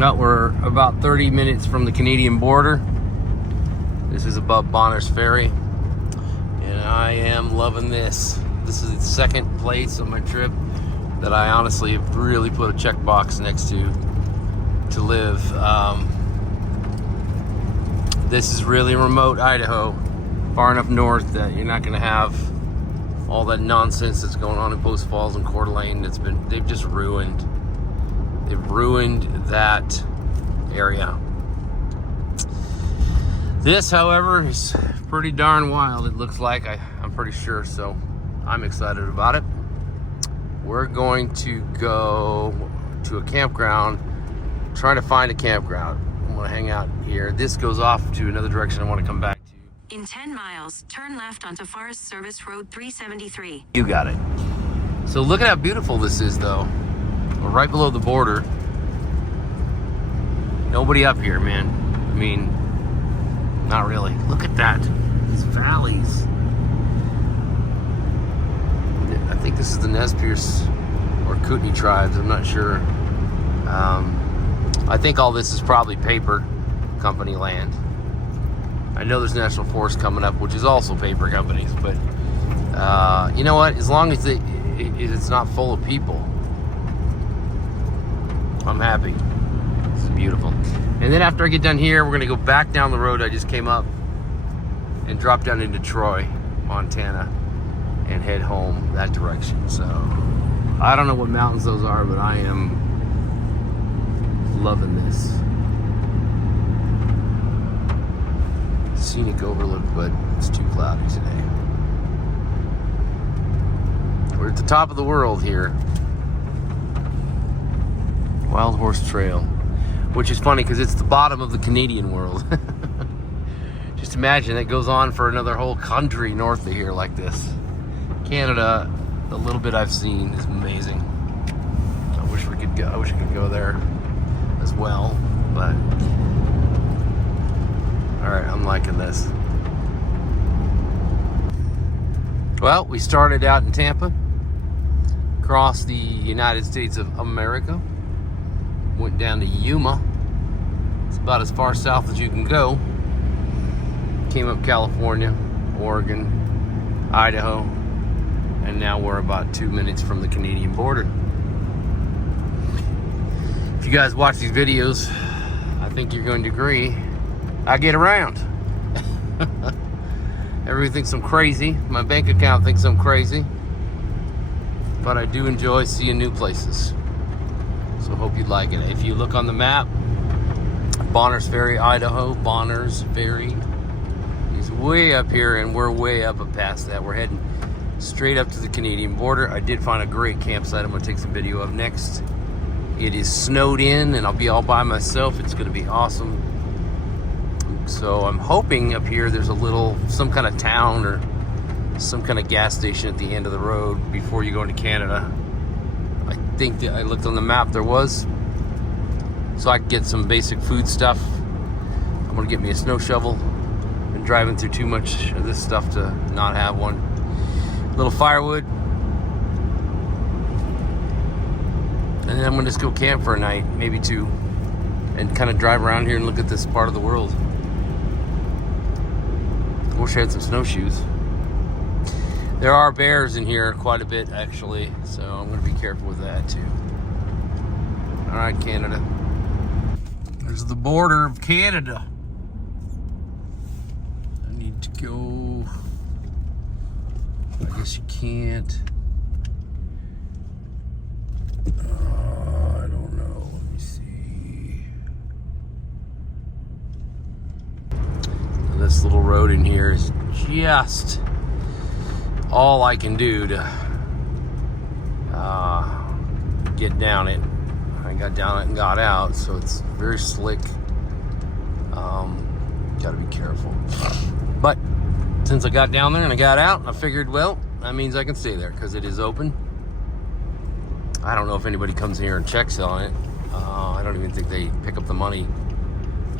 No, we're about 30 minutes from the Canadian border. This is above Bonner's Ferry, and I am loving this. This is the second place on my trip that I honestly have really put a checkbox next to live. This is really remote Idaho, far enough north that you're not going to have all that nonsense that's going on in Post Falls and Coeur d'Alene. They've just ruined. They've ruined that area. This, however, is pretty darn wild. It looks like, I'm pretty sure, so I'm excited about it. We're going to go to a campground, trying to find a campground. I'm gonna hang out here. This goes off to another direction I want to come back to. In 10 miles, turn left onto Forest Service Road 373. You got it. So look at how beautiful this is, though. We're right below the border. Nobody up here, man. I mean, not really. Look at that. These valleys. I think this is the Nez Perce or Kootenai tribes. I'm not sure. I think all this is probably paper company land. I know there's National Forest coming up, which is also paper companies, but you know what? As long as it's not full of people, I'm happy. This is beautiful. And then after I get done here, we're gonna go back down the road I just came up and drop down into Troy, Montana, and head home that direction. So I don't know what mountains those are, but I am loving this. Scenic overlook, but it's too cloudy today. We're at the top of the world here. Wild Horse Trail, which is funny because it's the bottom of the Canadian world. Just imagine it goes on for another whole country north of here like this. Canada, the little bit I've seen is amazing. I wish we could go. I wish I could go there as well, but all right, I'm liking this. Well, we started out in Tampa, across the United States of America, went down to Yuma. It's about as far south as you can go. Came up California, Oregon, Idaho, and now we're about 2 minutes from the Canadian border. If you guys watch these videos, I think you're going to agree, I get around. Everybody thinks I'm crazy. My bank account thinks I'm crazy. But I do enjoy seeing new places. So hope you like it. If you look on the map, Bonner's Ferry, Idaho, Bonner's Ferry is way up here, and we're way up past that. We're heading straight up to the Canadian border. I did find a great campsite I'm going to take some video of next. It is snowed in, and I'll be all by myself. It's going to be awesome. So I'm hoping up here there's some kind of town or some kind of gas station at the end of the road before you go into Canada. I think that I looked on the map, there was. So I can get some basic food stuff. I'm going to get me a snow shovel. Been driving through too much of this stuff to not have one. A little firewood. And then I'm going to just go camp for a night, maybe two, and kind of drive around here and look at this part of the world. I wish I had some snowshoes. There are bears in here quite a bit, actually, so I'm going to be careful with that, too. All right, Canada. There's the border of Canada. I need to go. I guess you can't. I don't know. Let me see. This little road in here is just all I can do to get down it. I got down it and got out, so it's very slick. Gotta be careful. But since I got down there and I got out, I figured, well, that means I can stay there because it is open. I don't know if anybody comes here and checks on it. I don't even think they pick up the money.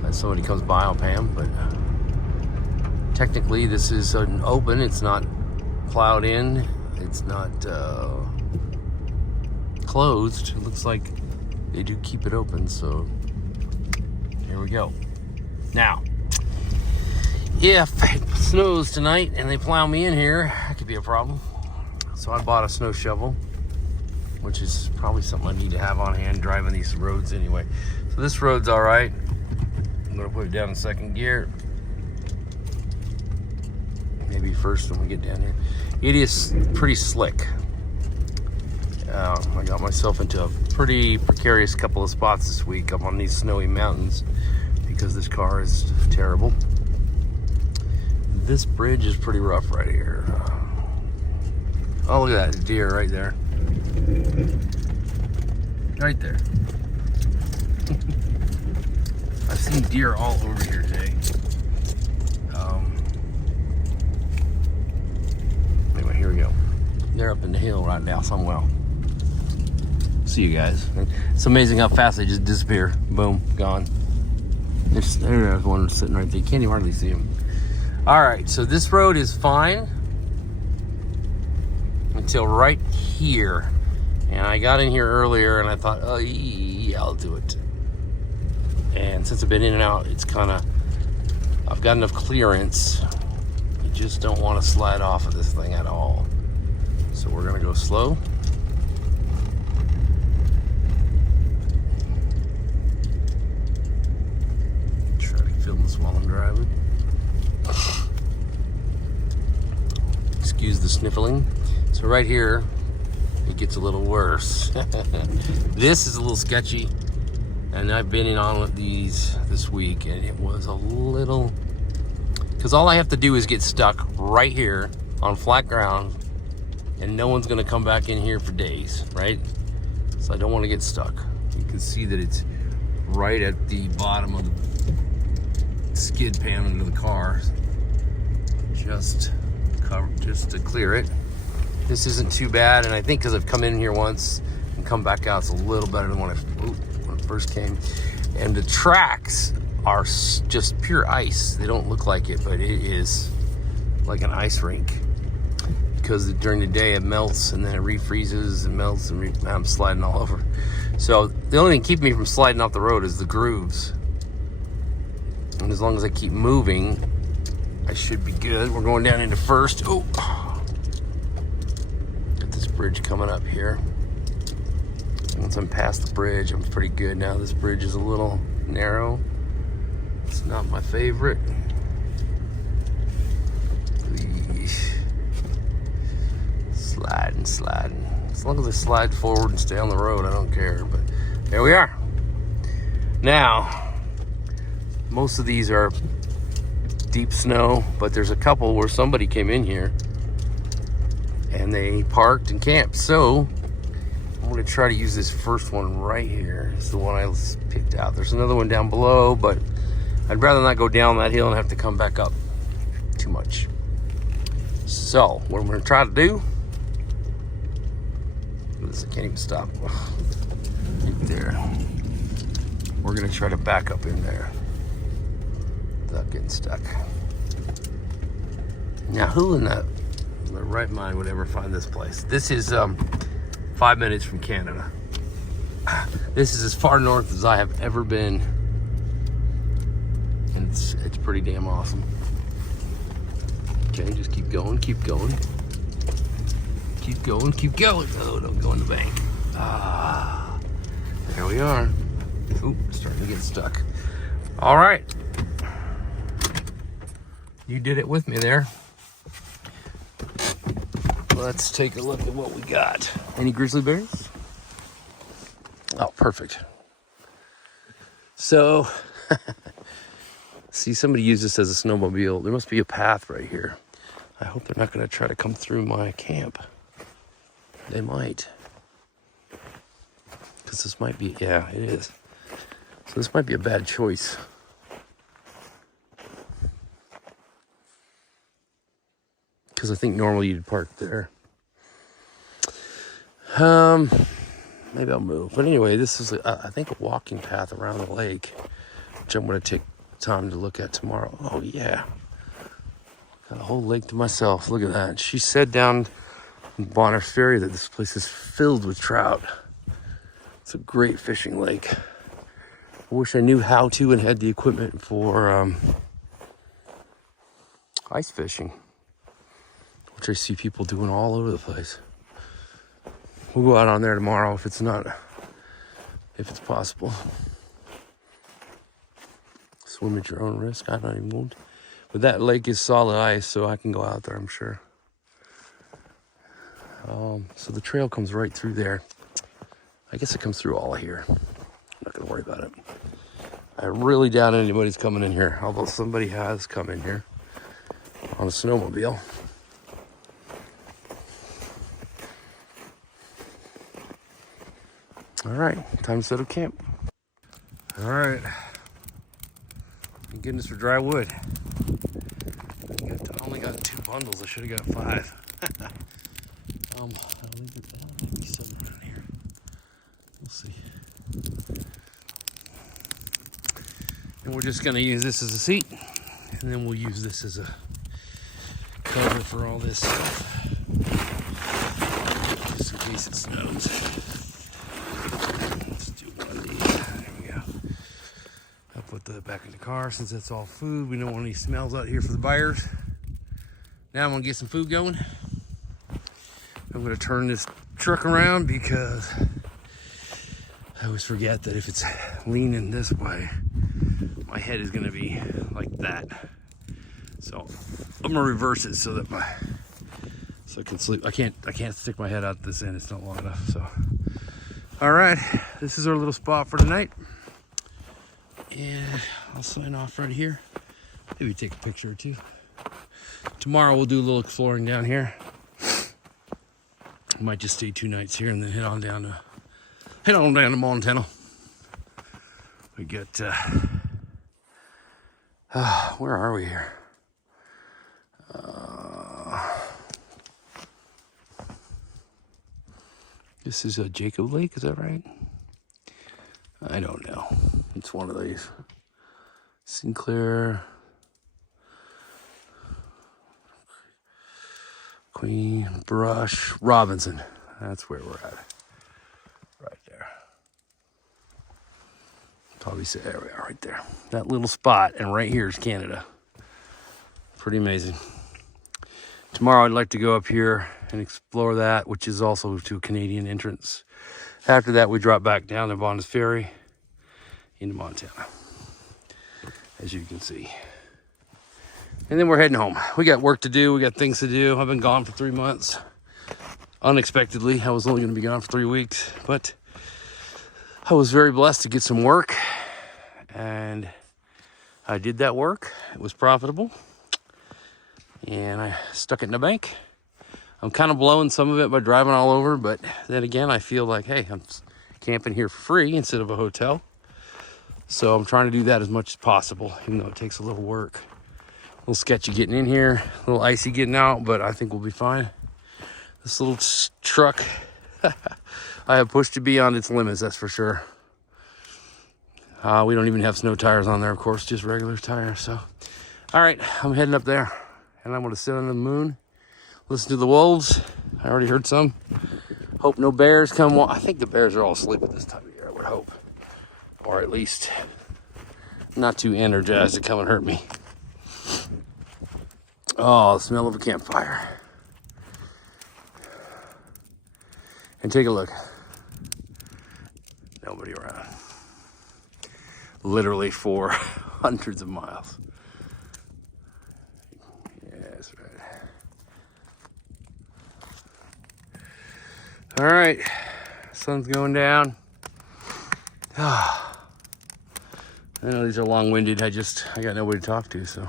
If somebody comes by, I'll pay them, but technically this is an open. It's not plowed in. It's not closed. It looks like they do keep it open, so There we go. Now, if it snows tonight and they plow me in here, that could be a problem. So I bought a snow shovel, which is probably something I need to have on hand driving these roads anyway. So this road's all right. I'm gonna put it down in second gear. Maybe first when we get down here. It is pretty slick. I got myself into a pretty precarious couple of spots this week up on these snowy mountains because this car is terrible. This bridge is pretty rough right here. Oh, look at that deer right there. Right there. I've seen deer all over here today. Anyway, here we go. They're up in the hill right now somewhere. See you guys. It's amazing how fast they just disappear. Boom, gone. There's one sitting right there. You can't even hardly see them. All right, so this road is fine until right here. And I got in here earlier and I thought, oh, yeah, I'll do it. And since I've been in and out, it's kind of, I've got enough clearance. I just don't want to slide off of this thing at all. So we're gonna go slow. Try to film this while I'm driving. Excuse the sniffling. So right here, it gets a little worse. This is a little sketchy. And I've been in on with these this week and it was a little, because all I have to do is get stuck right here on flat ground and no one's gonna come back in here for days, right? So I don't wanna get stuck. You can see that it's right at the bottom of the skid pan under the car. Just to clear it. This isn't too bad, and I think because I've come in here once and come back out, it's a little better than when I first came. And the tracks are just pure ice. They don't look like it, but it is like an ice rink. Because during the day it melts and then it refreezes and melts and I'm sliding all over. So the only thing keeping me from sliding off the road is the grooves. And as long as I keep moving, I should be good. We're going down into first. Oh, got this bridge coming up here. Once I'm past the bridge, I'm pretty good now. This bridge is a little narrow. It's not my favorite. Sliding. As long as I slide forward and stay on the road, I don't care. But there we are. Now, most of these are deep snow, but there's a couple where somebody came in here and they parked and camped. So I'm gonna try to use this first one right here. It's the one I picked out. There's another one down below, but I'd rather not go down that hill and have to come back up too much. So what I'm gonna try to do, I can't even stop right there. We're gonna try to back up in there without getting stuck. Now, who in their right mind would ever find this place? This is 5 minutes from Canada. This is as far north as I have ever been, and it's pretty damn awesome. Okay, just keep going. Keep going. Oh, don't go in the bank. There we are. Oop, starting to get stuck. All right. You did it with me there. Let's take a look at what we got. Any grizzly bears? Oh, perfect. So, see, somebody used this as a snowmobile. There must be a path right here. I hope they're not going to try to come through my camp. They might. Because this might be, yeah, it is. So this might be a bad choice. Because I think normally you'd park there. Maybe I'll move. But anyway, this is, I think, a walking path around the lake, which I'm going to take time to look at tomorrow. Oh, yeah. Got a whole lake to myself. Look at that. She said down in Bonner Ferry that this place is filled with trout. It's a great fishing lake. I wish I knew how to and had the equipment for ice fishing, which I see people doing all over the place. We'll go out on there tomorrow if it's possible. Swim at your own risk. I don't even won't. But that lake is solid ice, so I can go out there, I'm sure. So the trail comes right through there. I guess it comes through all of here. I'm not gonna worry about it. I really doubt anybody's coming in here, although somebody has come in here on a snowmobile. All right, time to set up camp. All right, thank goodness for dry wood. I only got 2 bundles. I should have got 5. I don't think there's something around here. We'll see. And we're just gonna use this as a seat, and then we'll use this as a cover for all this stuff, just in case it snows. Let's do one of these. There we go. I'll put that back in the car since that's all food. We don't want any smells out here for the buyers. Now I'm gonna get some food going. I'm gonna turn this truck around because I always forget that if it's leaning this way, my head is gonna be like that. So I'm gonna reverse it so that so I can sleep. I can't stick my head out this end. It's not long enough. So, all right, this is our little spot for tonight, and I'll sign off right here. Maybe take a picture or two. Tomorrow we'll do a little exploring down here. Might just stay 2 nights here and then head on down to Montana. We got where are we here? This is a Jacob Lake, is that right? I don't know. It's one of these. Sinclair, Queen, Brush, Robinson. That's where we're at. Right there. Probably say there we are, right there. That little spot, and right here is Canada. Pretty amazing. Tomorrow I'd like to go up here and explore that, which is also to a Canadian entrance. After that, we drop back down to Bonner's Ferry into Montana, as you can see. And then we're heading home. We got work to do. We got things to do. I've been gone for 3 months. Unexpectedly, I was only going to be gone for 3 weeks, but I was very blessed to get some work, and I did that work. It was profitable, and I stuck it in the bank. I'm kind of blowing some of it by driving all over, but then again, I feel like, hey, I'm camping here for free instead of a hotel. So I'm trying to do that as much as possible, even though it takes a little work. A little sketchy getting in here, a little icy getting out, but I think we'll be fine. This little truck, I have pushed to be on its limits, that's for sure. We don't even have snow tires on there, of course, just regular tires. So, all right, I'm heading up there, and I'm going to sit under the moon, listen to the wolves. I already heard some. Hope no bears come. I think the bears are all asleep at this time of year, I would hope. Or at least not too energized to come and hurt me. Oh, the smell of a campfire. And take a look. Nobody around. Literally for hundreds of miles. Yeah, that's right. All right, sun's going down. I know these are long-winded. I got nobody to talk to, so.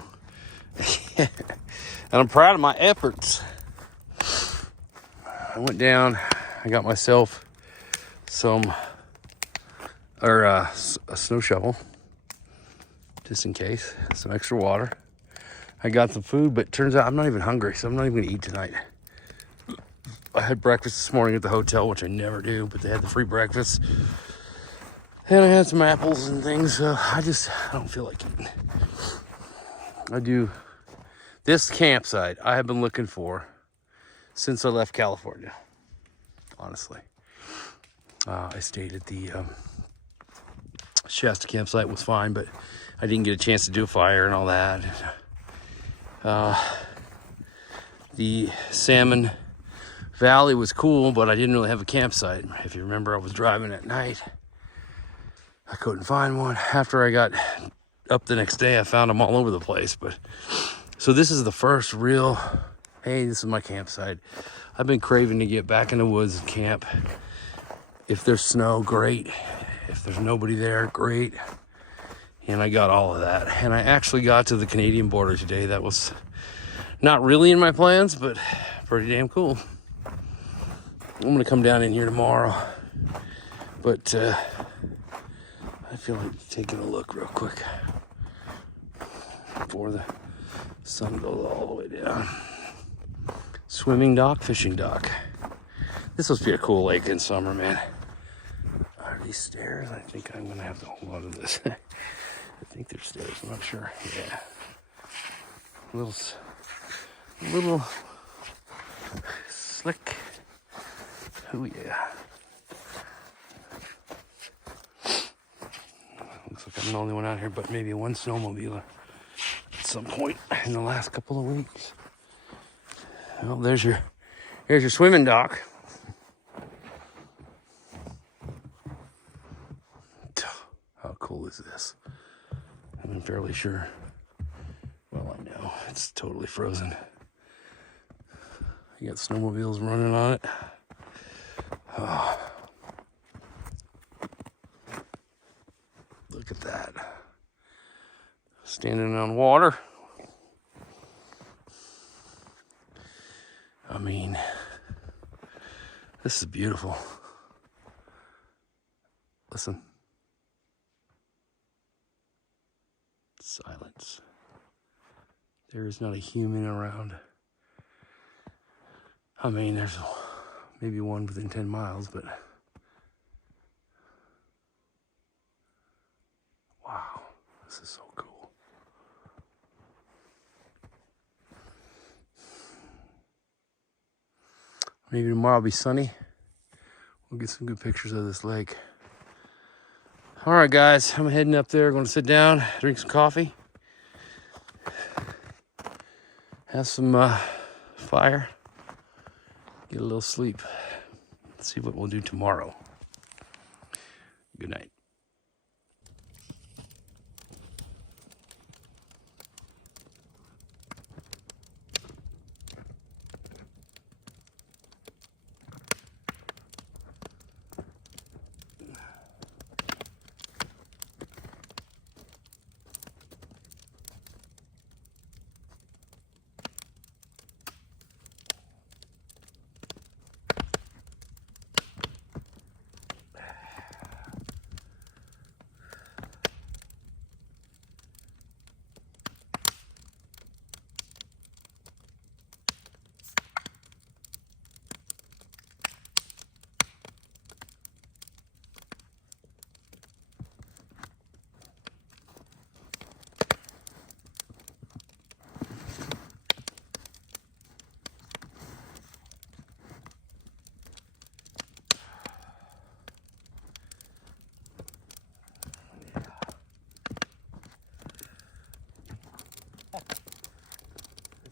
And I'm proud of my efforts. I went down, I got myself a snow shovel, just in case, some extra water. I got some food, but it turns out I'm not even hungry, so I'm not even gonna eat tonight. I had breakfast this morning at the hotel, which I never do, but they had the free breakfast. And I had some apples and things, so I don't feel like eating. This campsite I have been looking for since I left California, honestly. I stayed at the Shasta campsite was fine, but I didn't get a chance to do a fire and all that. The Salmon Valley was cool, but I didn't really have a campsite. If you remember, I was driving at night. I couldn't find one. After I got up the next day, I found them all over the place. But so this is the first real, hey, this is my campsite. I've been craving to get back in the woods and camp. If there's snow, great. If there's nobody there, great. And I got all of that. And I actually got to the Canadian border today. That was not really in my plans, but pretty damn cool. I'm gonna come down in here tomorrow. But I feel like taking a look real quick before the sun goes all the way down. Swimming dock, fishing dock. This must be a cool lake in summer, man. Are these stairs? I think I'm gonna have to hold on to this. I think they're stairs, I'm not sure. Yeah. Little slick. Oh yeah. Looks like I'm the only one out here, but maybe one snowmobile at some point in the last couple of weeks. Well, there's your swimming dock. How cool is this? I'm fairly sure. Well, I know it's totally frozen. You got snowmobiles running on it. Oh. Look at that. Standing on water. I mean, this is beautiful. Listen. Silence. There is not a human around. I mean, there's maybe one within 10 miles, but wow, this is so cool. Maybe tomorrow will be sunny. We'll get some good pictures of this lake. All right, guys, I'm heading up there. Going to sit down, drink some coffee, have some fire, get a little sleep. Let's see what we'll do tomorrow. Good night.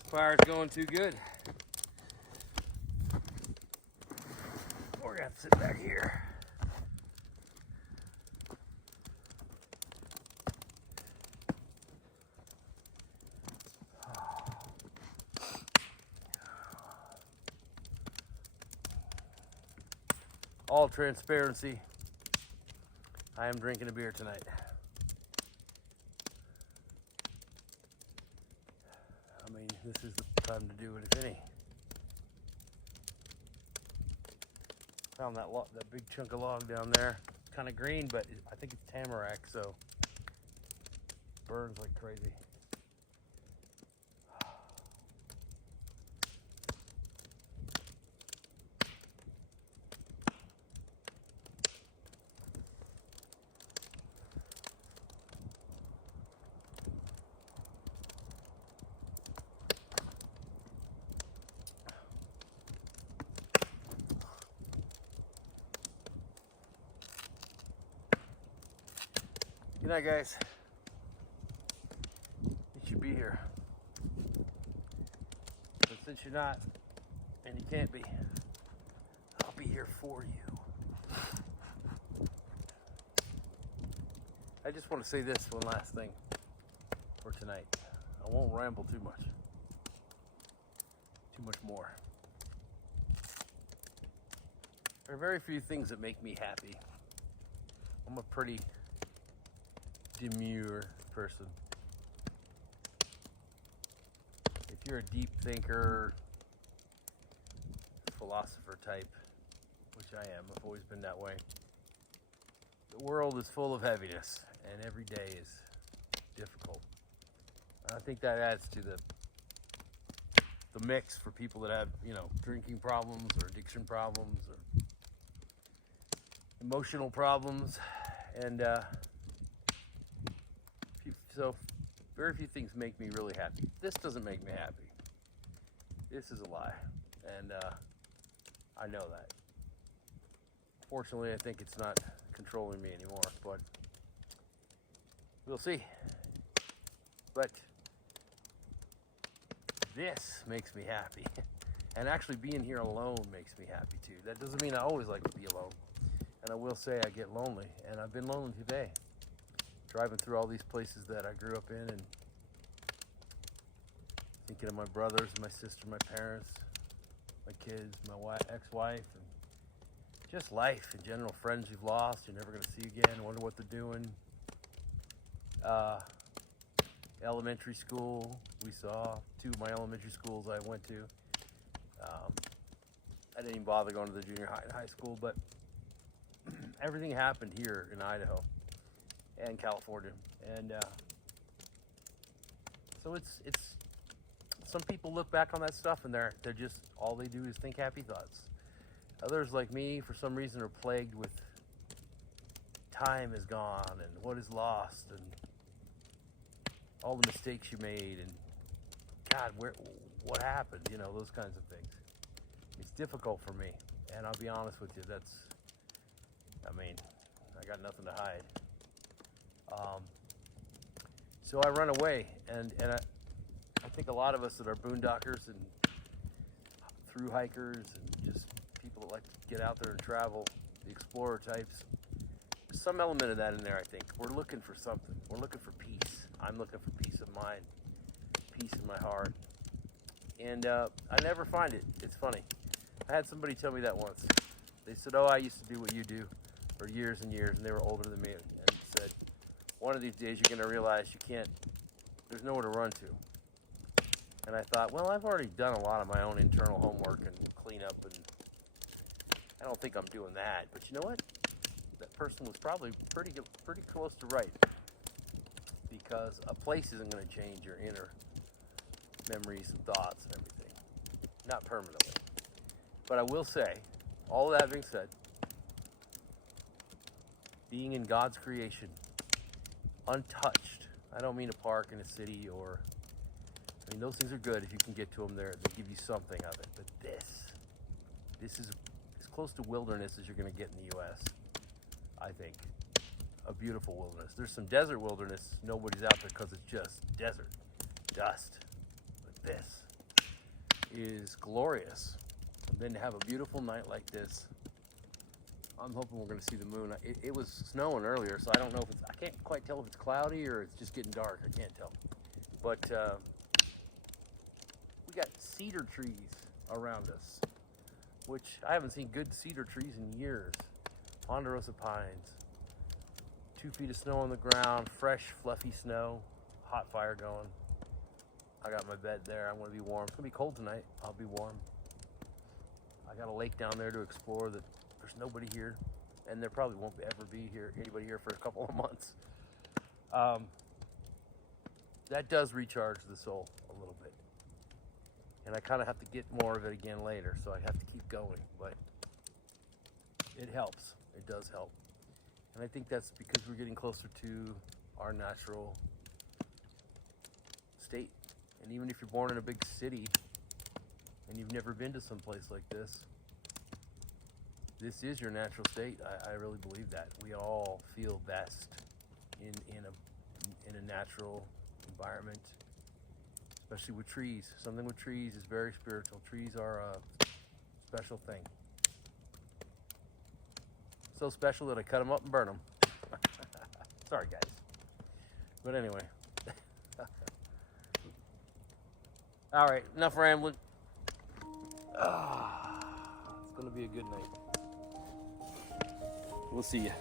Fire's going too good. We're gonna have to sit back here. All transparency, I am drinking a beer tonight. I mean, this is the time to do it, if any. Found that big chunk of log down there. It's kind of green, but I think it's tamarack, so burns like crazy. Good night, guys. You should be here. But since you're not, and you can't be, I'll be here for you. I just want to say this one last thing for tonight. I won't ramble too much more. There are very few things that make me happy. I'm a pretty demure person. If you're a deep thinker, philosopher type, which I am, I've always been that way, the world is full of heaviness, and every day is difficult. And I think that adds to the mix for people that have, drinking problems or addiction problems or emotional problems. And so very few things make me really happy. This doesn't make me happy. This is a lie. And I know that. Fortunately, I think it's not controlling me anymore, but we'll see. But this makes me happy. And actually being here alone makes me happy too. That doesn't mean I always like to be alone. And I will say I get lonely, and I've been lonely today. Driving through all these places that I grew up in and thinking of my brothers, my sister, my parents, my kids, my ex-wife, and just life in general. Friends you've lost, you're never going to see again, wonder what they're doing. Elementary school, we saw 2 of my elementary schools I went to. I didn't even bother going to the junior high and high school, but everything happened here in Idaho and California. And so it's some people look back on that stuff and they're just, all they do is think happy thoughts. Others, like me, for some reason are plagued with time is gone and what is lost and all the mistakes you made and God, what happened, those kinds of things. It's difficult for me, and I'll be honest with you, I got nothing to hide. So I run away, and I think a lot of us that are boondockers and through hikers and just people that like to get out there and travel, the explorer types, there's some element of that in there, I think. We're looking for something. We're looking for peace. I'm looking for peace of mind, peace in my heart. And I never find it. It's funny. I had somebody tell me that once. They said, I used to do what you do for years and years, and they were older than me, and said, one of these days you're going to realize there's nowhere to run to. And I thought, well, I've already done a lot of my own internal homework and cleanup, and I don't think I'm doing that. But you know what? That person was probably pretty close to right, because a place isn't going to change your inner memories and thoughts and everything. Not permanently. But I will say, all of that being said, being in God's creation, untouched. I don't mean a park in a city those things are good if you can get to them there. They give you something of it. But this is as close to wilderness as you're going to get in the U.S., I think. A beautiful wilderness. There's some desert wilderness. Nobody's out there because it's just desert, dust. But this is glorious. And then to have a beautiful night like this, I'm hoping we're going to see the moon. It was snowing earlier, so I don't know I can't quite tell if it's cloudy or it's just getting dark. I can't tell. But we got cedar trees around us, which I haven't seen good cedar trees in years. Ponderosa pines. 2 feet of snow on the ground, fresh, fluffy snow, hot fire going. I got my bed there. I'm going to be warm. It's going to be cold tonight. I'll be warm. I got a lake down there to explore that there's nobody here, and there probably won't ever be anybody here for a couple of months. That does recharge the soul a little bit. And I kind of have to get more of it again later, so I have to keep going. But it helps. It does help. And I think that's because we're getting closer to our natural state. And even if you're born in a big city and you've never been to some place like this is your natural state. I really believe that. We all feel best in a natural environment, especially with trees. Something with trees is very spiritual. Trees are a special thing. So special that I cut them up and burn them. Sorry, guys. But anyway. All right, enough rambling. It's gonna be a good night. We'll see you.